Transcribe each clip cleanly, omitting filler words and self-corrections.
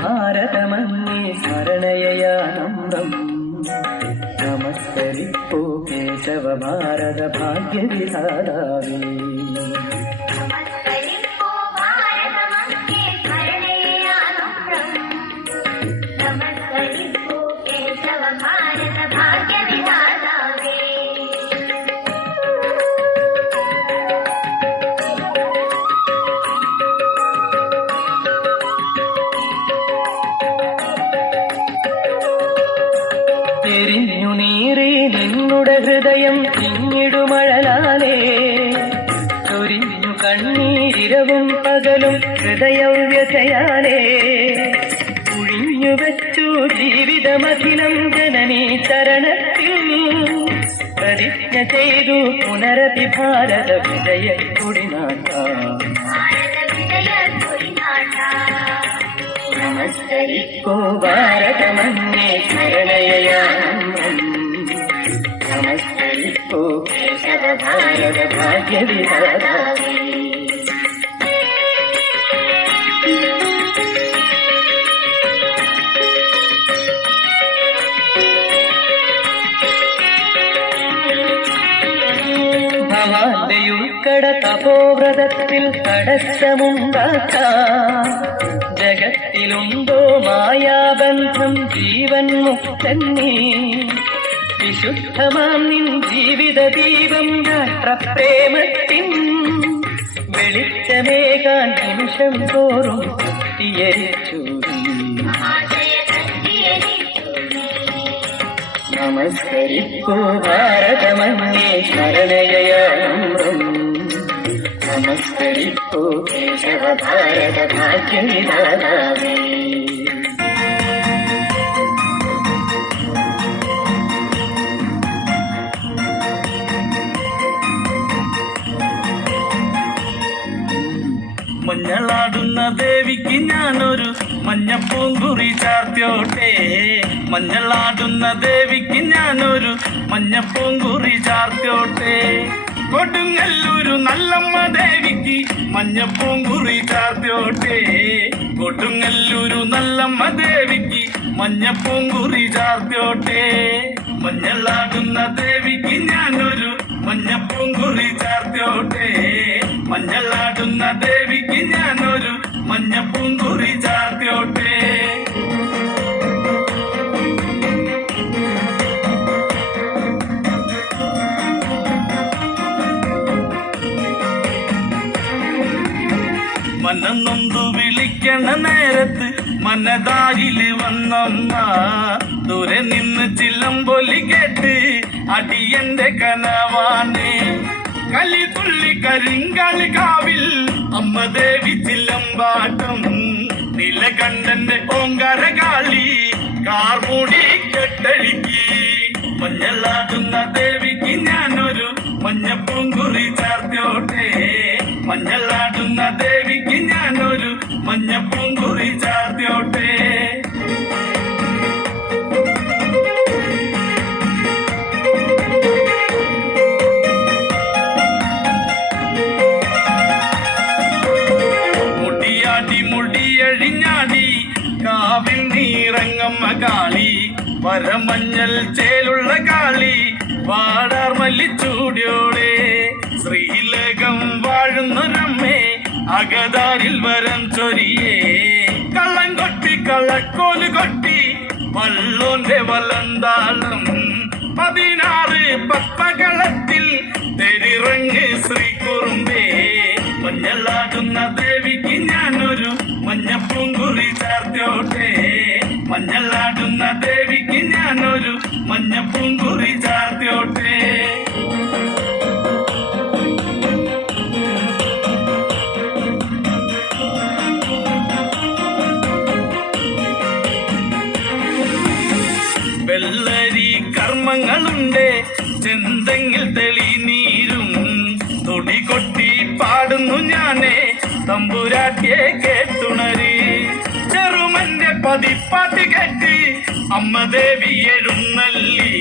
ഭാരതമന്യേ സ്മരണയാനന്ദം നമസ്കരിപ്പൂ കേശവ ഭാരത ഭാഗ്യവിധാതാവേ. എരിഞ്ഞു നീറി നിന്നുടെ ഹൃദയം തിങ്ങിടുമഴലാലേ ചൊരിഞ്ഞു കണ്ണീരിരവും പകലും ഹൃദയവ്യഥയാലേ ഒഴിഞ്ഞു വെച്ചു ജീവിതമഖിലം ജനനീ ചരണത്തിൽ പ്രതിജ്ഞ ചെയ്തു പുനരപി ഭാരത വിജയ കൊടിനാട്ട. നമസ്കരിക്കോ ഭാരതമന്യേ സ്മരണയാനന്ദം നമസ്കരിക്കോ കേശവ ഭാരത ഭാഗ്യവിധാതാവേ. ഭവാന്റെയുൾക്കട തപോവ്രതത്തിൽ തടസ്സമുണ്ടാക്കാം. ജഗത്തിലുണ്ടോ മായാബന്ധം ജീവൻ മുക്തന്നീ വിശുദ്ധമാം നിൻ ജീവിത ദീപം രാഷ്ട്രപ്രേമത്തിൻ വെളിച്ചമേകാൻ നിമിഷം തോറും തീയരിച്ചു. നമസ്കരിക്കോ ഭാരതമന്യേ സ്മരണയാനന്ദം നമസ്കരിക്കോ കേശവ ഭാരത ഭാഗ്യവിധാതാവേ. മഞ്ഞളാടുന്ന ദേവിക്ക് ഞാനൊരു മഞ്ഞപ്പൂങ്കുറി ചാർത്തിയോട്ടെ. മഞ്ഞളാടുന്ന ദേവിക്ക് ഞാനൊരു മഞ്ഞപ്പൂങ്കുറി ചാർത്തിയോട്ടെ. കൊടുങ്ങല്ലൂരു നല്ലമ്മ ദേവിക്ക് മഞ്ഞപ്പൂങ്കുറി ചാർത്തിയോട്ടെ. കൊടുങ്ങല്ലൂരു നല്ലമ്മ ദേവിക്ക് മഞ്ഞപ്പൂങ്കുറി ചാർത്തിയോട്ടെ. മഞ്ഞളാടുന്ന ദേവിക്ക് ഞാനൊരു മഞ്ഞപ്പൂങ്കുറി ചാർത്തിയോട്ടെ. മഞ്ഞളാടുന്ന ദേവിക്ക് ഞാനൊരു മഞ്ഞപ്പൂങ്കുറി ചാർത്തിയോട്ടെ. മനന്നൊന്തു വിളിക്കണ നേരത്ത് മനതാരില് വന്നമ്മ. ദൂരെ നിന്ന് ചിലമ്പൊലി കേട്ട് അടിയന്റെ കനവാണ്. കളി തുള്ളി കരിങ്കളി കാവിൽ അമ്മ ദേവി ചിലമ്പാട്ടം. നീലകണ്ഠന്റെ ഓങ്കാര കാളി കാർമൂടി കെട്ടഴിക്കി. മഞ്ഞളാടുന്ന ദേവിക്ക് ഞാനൊരു മഞ്ഞപ്പൂങ്കുറി ചാർത്തിയോട്ടെ. മഞ്ഞളാടുന്ന ദേവിക്ക് ഞാനൊരു മഞ്ഞപ്പൂങ്കുറി ചാർത്തിയോട്ടെ. മുടിയാടി മുടിയഴിഞ്ഞാടി കാവിൽ നീറങ്ങമ്മ കാളി. വരമഞ്ഞൽ ചേലുള്ള കാളി വാടാർ മല്ലിച്ചൂടിയോടെ. ശ്രീലകം വാഴുന്നൊരമ്മേ അകതാരിൽ വരം ചൊരിയേ. കള്ളം കൊട്ടി കള്ളക്കോല് കൊട്ടി വള്ളോന്റെ വലന്താളം. 16 പത്മകളത്തിൽ തെരിറങ്ങ് ശ്രീകുറുമ്പേ. മഞ്ഞളാടുന്ന ദേവിക്ക് ഞാനൊരു മഞ്ഞപ്പൂങ്കുറി ചാർത്തിയോട്ടെ. മഞ്ഞള ചെന്തെങ്ങിൽ തെളിനീരും തുടികൊട്ടി പാടുന്നു ഞാനേ തമ്പുരാട്ടിയെ കേട്ടുണര്. ചെറുമന്റെ പതിപ്പാട്ട് കേട്ട് അമ്മ ദേവി എഴുന്നള്ളി.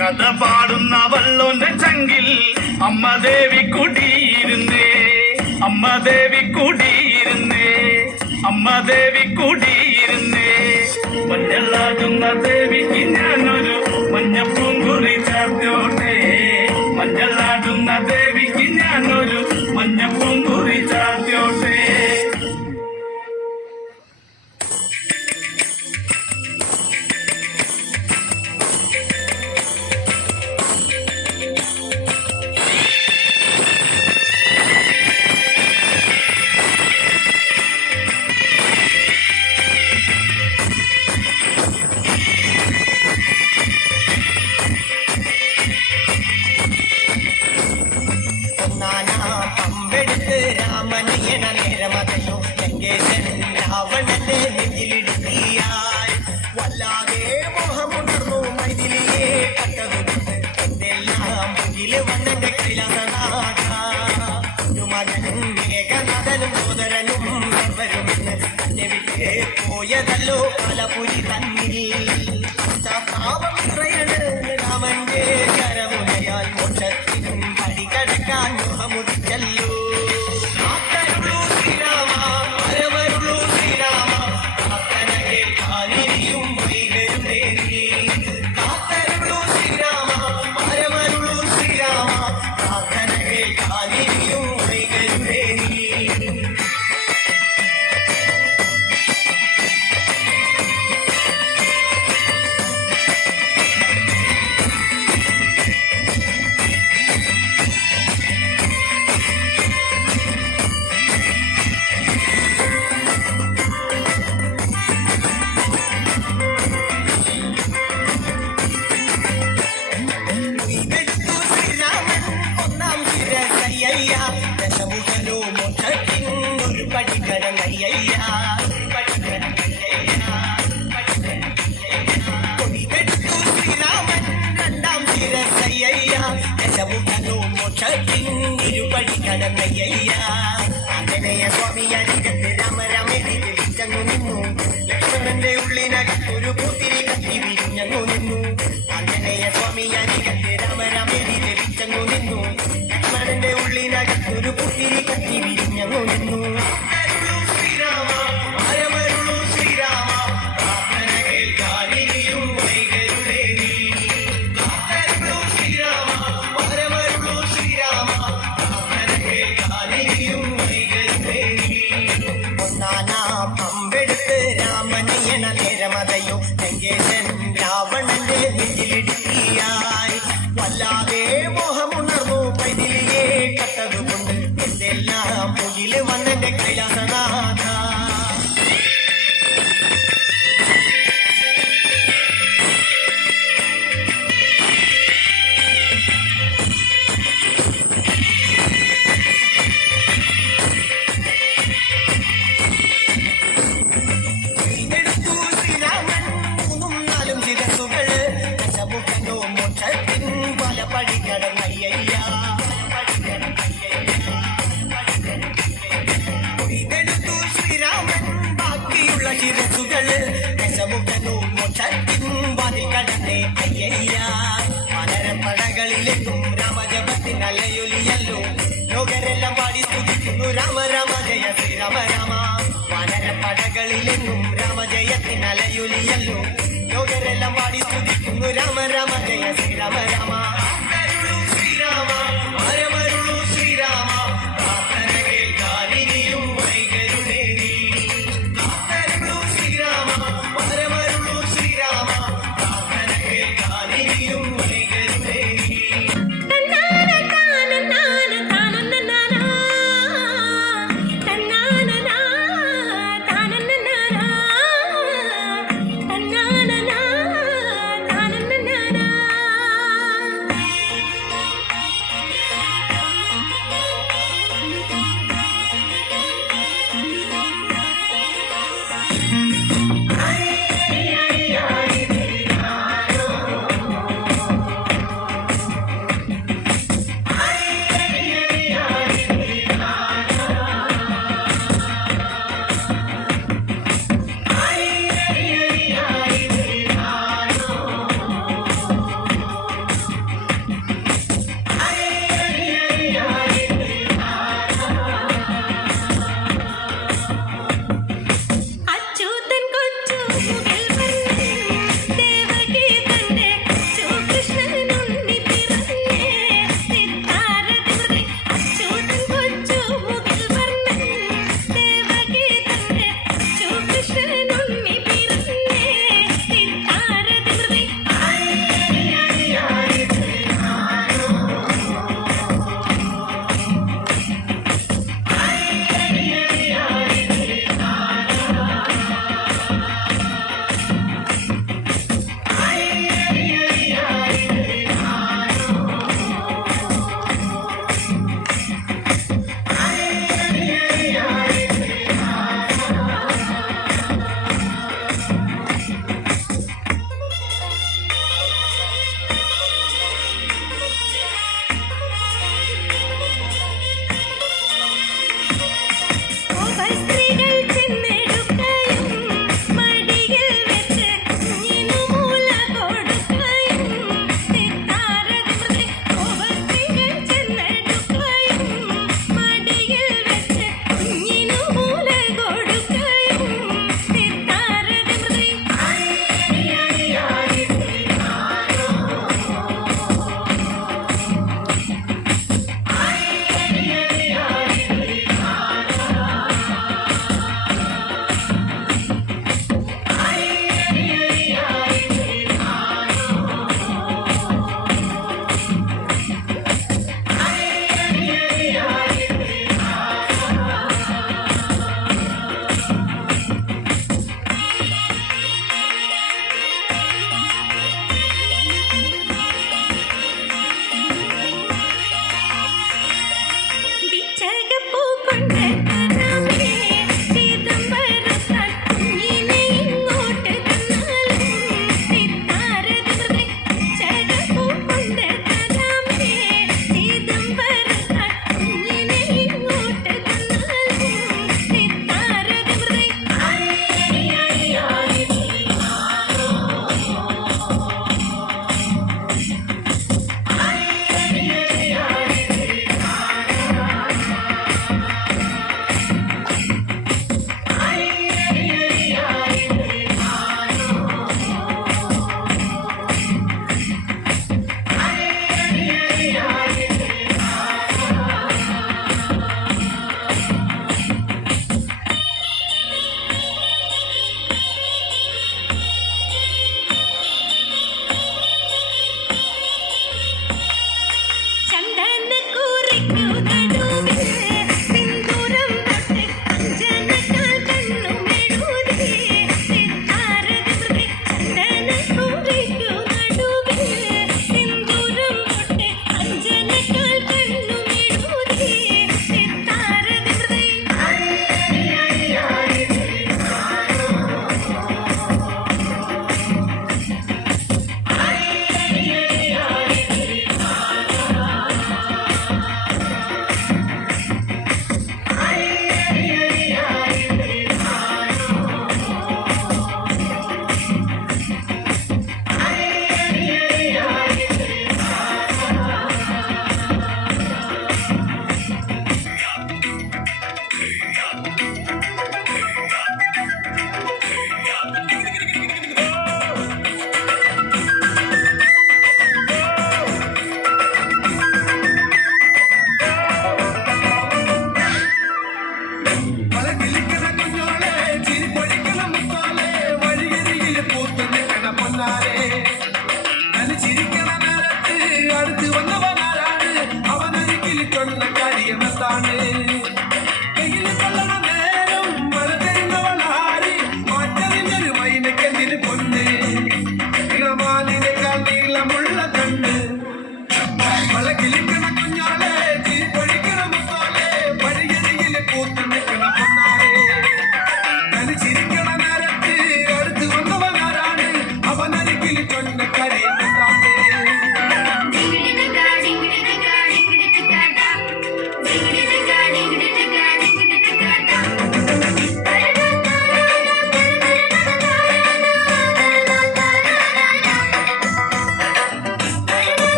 കഥ പാടുന്ന വള്ളോന്റെ ചങ്കിൽ അമ്മ ദേവി കുടിയിരുന്നേ. അമ്മ ദേവി കുടിയിരുന്നേ. അമ്മ ദേവി കുടിയിരുന്നേ. മഞ്ഞളാടുന്ന ദേവിക്ക് ഞാനൊരു മഞ്ഞപ്പൂങ്കുറി ചാർത്തോട്ടെ. മഞ്ഞളാടുന്ന ദേവിക്ക് ഞാനൊരു മഞ്ഞപ്പൂങ്കുറി ചാർത്തോട്ടെ. രാവണന്റെ നെഞ്ചിലിടുത്തിയായി വല്ലാതെ മോഹമുണർന്നു മൈതിലിയെ കണ്ടതുകൊണ്ട് എന്തെല്ലാം മുന്നില് വന്നെന്റെ കൈലാസനാഥനും മകനും മേഘനാഥനും സോദരനും വരുമെന്ന് തന്നെ വിട്ട് പോയതല്ലോ പലപുരി തന്നിൽ. പാവം ഇത്രയാണ് രാമന്റെ കരമുനയാൽ മോക്ഷത്തിനും പടികടക്കാൻ മോഹമുദിച്ചല്ലോ. ആഞ്ജനേയ സ്വാമി അരികത്ത് രാമരാമേരി ജപിച്ചങ്ങു നിന്നു. ലക്ഷ്മണന്റെ ഉള്ളിനകത്തൊരു പൂത്തിരി കത്തി വിരിഞ്ഞങ്ങു നിന്നു. ആഞ്ജനേയ സ്വാമി അരികത്ത് രാമരാമേരി ജപിച്ചങ്ങു നിന്നു. ലക്ഷ്മണന്റെ ഉള്ളിനകത്തൊരു പൂത്തിരി കത്തി വിരിഞ്ഞങ്ങു നിന്നു. ശ്രീരാമ പരമരുളു ശ്രീരാമ പ്രാർത്ഥന കേൾക്കാനിരിയും വൈകരുടെ നീ. ശ്രീരാമ പരമരുളു ശ്രീരാമ പ്രാർത്ഥന കേൾക്കാനിരിയും വൈകരുടെ നീ. ഒന്നാനാം അമ്പെടുത്ത് രാമനയണ നേരമതയോ ലങ്കേശൻ രാവണന്റെ നെഞ്ചിലിടുത്തിയായി വല്ലാതെ മോഹമുണർന്നു പൈതിലിയെ കട്ടതുകൊണ്ട് എന്തെല്ലാം മുകില് വന്നെന്റെ കൈലാസനാഥ. ശ്രീരാമൻ മൂന്നും നാലും ശിരസുകള് ദശമുഖനോ മോക്ഷത്തിൻ പല പടികടന്നയ്യ. ശ്രീരാമൻ ബാക്കിയുള്ള ശിരസുകള് ദശമുഖനോ മോക്ഷത്തിൻ വാതിൽ കടന്നേ അയ്യ. മലരപ്പടകളിലേക്കും രാമജപത്തിൻ അലയൊലിയല്ലോ. ലോകരെല്ലാം പാടി സ്തുതിക്കുന്നു രാമ രാമ ജയ ശ്രീരാമ രാമ. വാനരപ്പടകളിലെങ്ങും രാമജയത്തിൻ അലയൊലിയല്ലോ. ലോകരെല്ലാം പാടി സ്തുതിക്കുന്നു രാമ രാമ ജയ ശ്രീരാമ രാമ. ശ്രീരാമ പരമരുളു ശ്രീരാമ പ്രാർത്ഥന കേൾക്കാനിരിയും വൈകരുടെ നീ. ശ്രീരാമ പരമരുളു ശ്രീരാമ പ്രാർത്ഥന കേൾക്കാനിരിയും വൈകരുടെ നീ. na na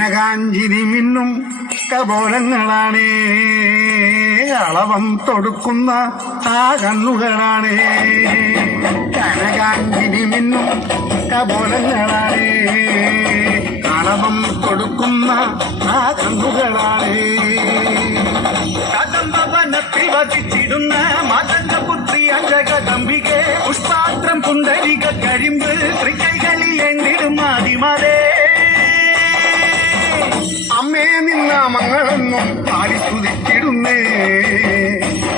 കനകാഞ്ചിരി മിന്നും കപോലങ്ങളാണ്, അളവം തൊടുക്കുന്ന ആ കണ്ണുകളാണ്. കനകാഞ്ചിരി മിന്നും കപോലങ്ങളാണ്, അളവം കൊടുക്കുന്ന ആ കണ്ണുകളാണ്. കദംബവനത്തിൽ വസിച്ചിടുന്ന മദനപുത്രി അഞ്ജകദംബികെ, പുഷ്പാത്രം പുണ്ടരിക കരിമ്പ് തൃക്കൈകളിൽ എണ്ടിടും ആദിമാതേ. അമ്മേ നിന്നാമങ്ങളെന്നും പാടി സ്തുതിച്ചിടുന്നേ,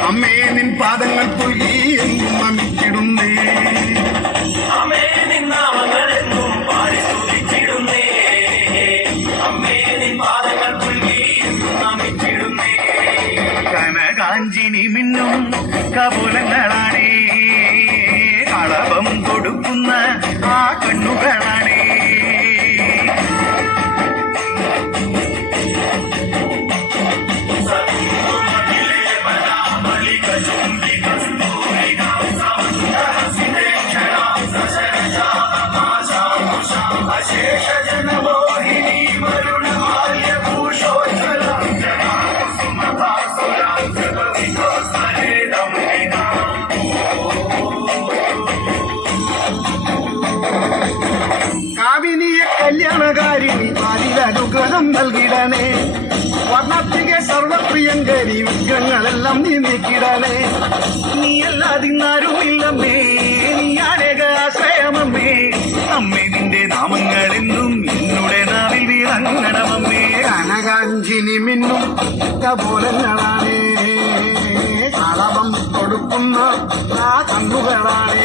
അമ്മേ നിൻ പാദങ്ങൾ പുൽകി എന്നും നമിച്ചിടുന്നേ. അമ്മേ നിന്നാമങ്ങളെന്നും പാടി സ്തുതിച്ചിടുന്നേ, അമ്മേ നിൻ പാദങ്ങൾ പുൽകി എന്നും നമിച്ചിടുന്നേ. കനകാഞ്ചിനി മിന്നും കപോലങ്ങളാണ്, കളഭം കൊടുക്കുന്ന ആ കണ്ണുകളാണ്. കാമിനിയെ കല്യാണകാരിണി പാലിലനുഗ്രഹം നൽകിടണേ, വർണ്ണത്തികെ സർവപ്രിയങ്കരി വിഗ്രഹങ്ങളെല്ലാം നീ നീക്കിടണേ. നീയല്ലാതിന്നാരുമില്ലമ്മേ, നീയാണേക ആശ്രയമമ്മേ. അമ്മേ നിന്റെ നാമങ്ങളെന്നും എന്നുടെ നാവിൽ വിളങ്ങണമമ്മേ. കനകാഞ്ചിനി മിന്നും കപോലങ്ങളാണ്, കളവം കൊടുക്കുന്ന ആ കണ്ണുകളാണ്.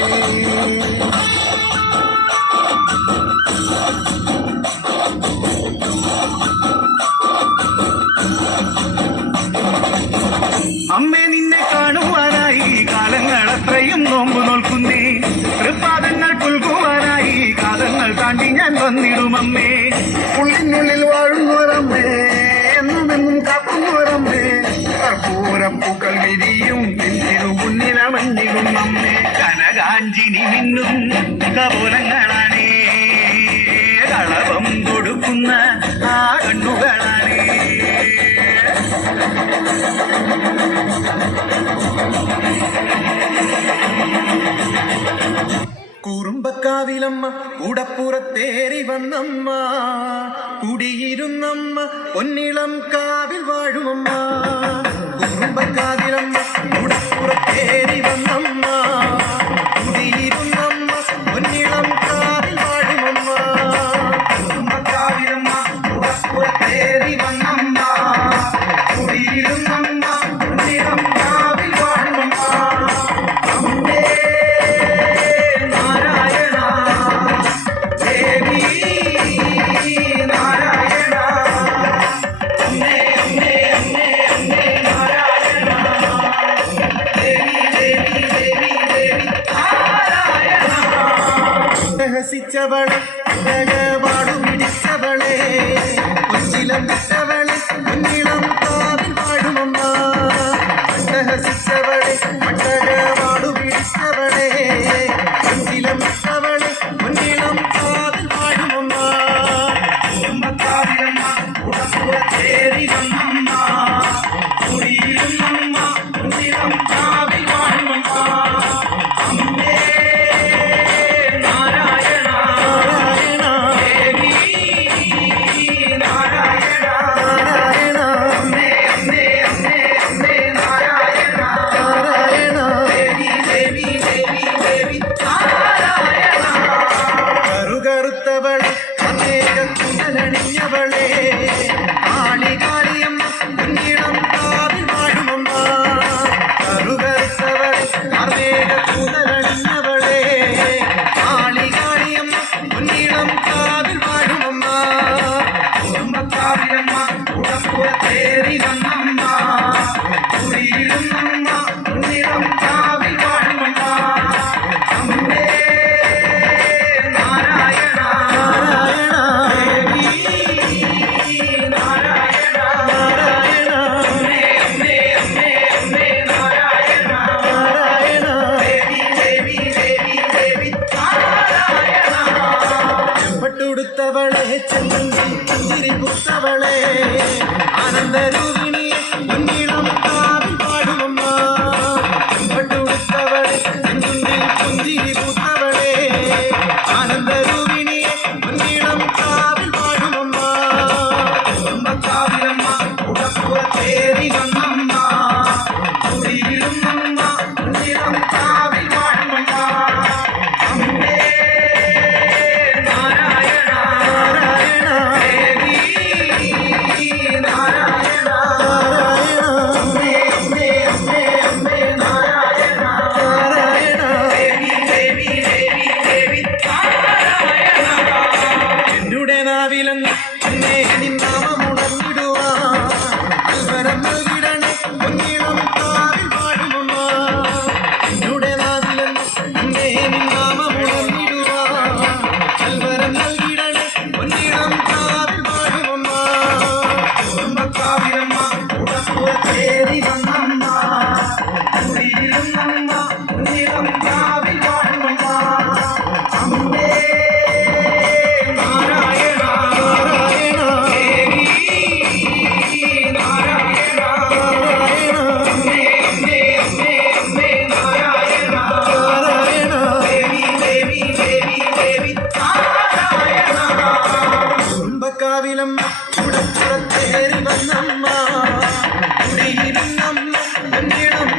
അമ്മേ നിന്നെ കാണുവാനായി കാലങ്ങളത്രയും നോമ്പു നോൽക്കുന്നേ, തൃപ്പാദങ്ങൾ പുൽകുവാനായി കാലങ്ങൾ താണ്ടി ഞാൻ വന്നിടുമമ്മേ. ഉള്ളിനുള്ളിൽ വാഴുന്നവരമ്മേ, എന്നുമെന്നും കാക്കുന്നവരമ്മേ, കർപ്പൂരപ്പൂക്കൾ വിരിയും നെഞ്ചിനു മുന്നിലമഞ്ഞിടും അമ്മേ. കനകാഞ്ചിനി മിന്നും കപോലങ്ങളാണ്, കളഭം കൊടുക്കുന്ന ആ കണ്ണുകളാണ്. കുറുമ്പക്കാവിലമ്മ കൂടപ്പുറത്തേറി വന്നമ്മ, കുടിയിരുന്നമ്മ പൊന്നിളം കാവിൽ വാഴുമമ്മ. കുറുമ്പക്കാവിലമ്മ കൂടപ്പുറത്തേറി വന്നമ്മ, കുടിയിരുന്നമ്മ പൊന്നിളം കാവിൽ വാഴുമമ്മ. കുറുമ്പക്കാവിലമ്മ കൂടപ്പുറത്തേറി വന്നമ്മ, കുടിയിരുന്നമ്മ പൊന്നിളം കാവിൽ വാഴുമമ്മ. അമ്മേ നാരായണ, ദേവി നാരായണ, അമ്മേ അമ്മേ അമ്മേ അമ്മേ നാരായണ, ദേവി ദേവി ദേവി പുഞ്ചിരി പുത്തവളെ ആനന്ദരൂപിണിയെ മുന്നിളം കാവിൽ പാടുമമ്മ പട്ടുടുത്തവളെ നെഞ്ചുണ്ടിൽ പുഞ്ചിരി പുത്തവളെ ആനന്ദരൂപിണിയെ മുന്നിളം കാവിൽ പാടുമമ്മ കാവിലമ്മ ഉടപ്പുറത്തേറി വന്നമ്മ കുടിയിരുന്നമ്മ മുന്നിളം കാവിൽ പാടുമമ്മ അമ്മേ നാരായണ നാരായണ ദേവി നാരായണ നാരായണ അമ്മേ അമ്മേ അമ്മേ അമ്മേ നാരായണ നാരായണ ദേവി ദേവി ദേവി ദേവി നാരായണ എന്നുടെ നാവിലങ്ങ് അമ്മേ നിൻ നാമമുണർന്നിടുവാൻ അൽവരം നൽകിടണേ പൊന്നിളം കാവിൽ പാടുമമ്മ എന്നുടെ നാവിലങ്ങ് അമ്മേ നിൻ നാമമുണർന്നിടുവാൻ അൽവരം നൽകിടണേ പൊന്നിളം കാവിൽ പാടുമമ്മ കുടുംബക്കാവിലമ്മ ഉടപ്പുറത്തേറി വന്നമ്മ കുടിയിരുന്നമ്മ പൊന്നിളം കാവിൽ പാടുമമ്മ അമ്മേ നാരായണ നാരായണ ദേവി നാരായണ നാരായണ അമ്മേ അമ്മേ അമ്മേ അമ്മേ നാരായണ നാരായണ ദേവി ദേവി ദേവി ദേവി നാരായണ കുടുംബക്കാവിലമ്മ ഉടപ്പുറത്തേറി വന്നമ്മ കുടിയിരുന്നമ്മ പൊന്നിളം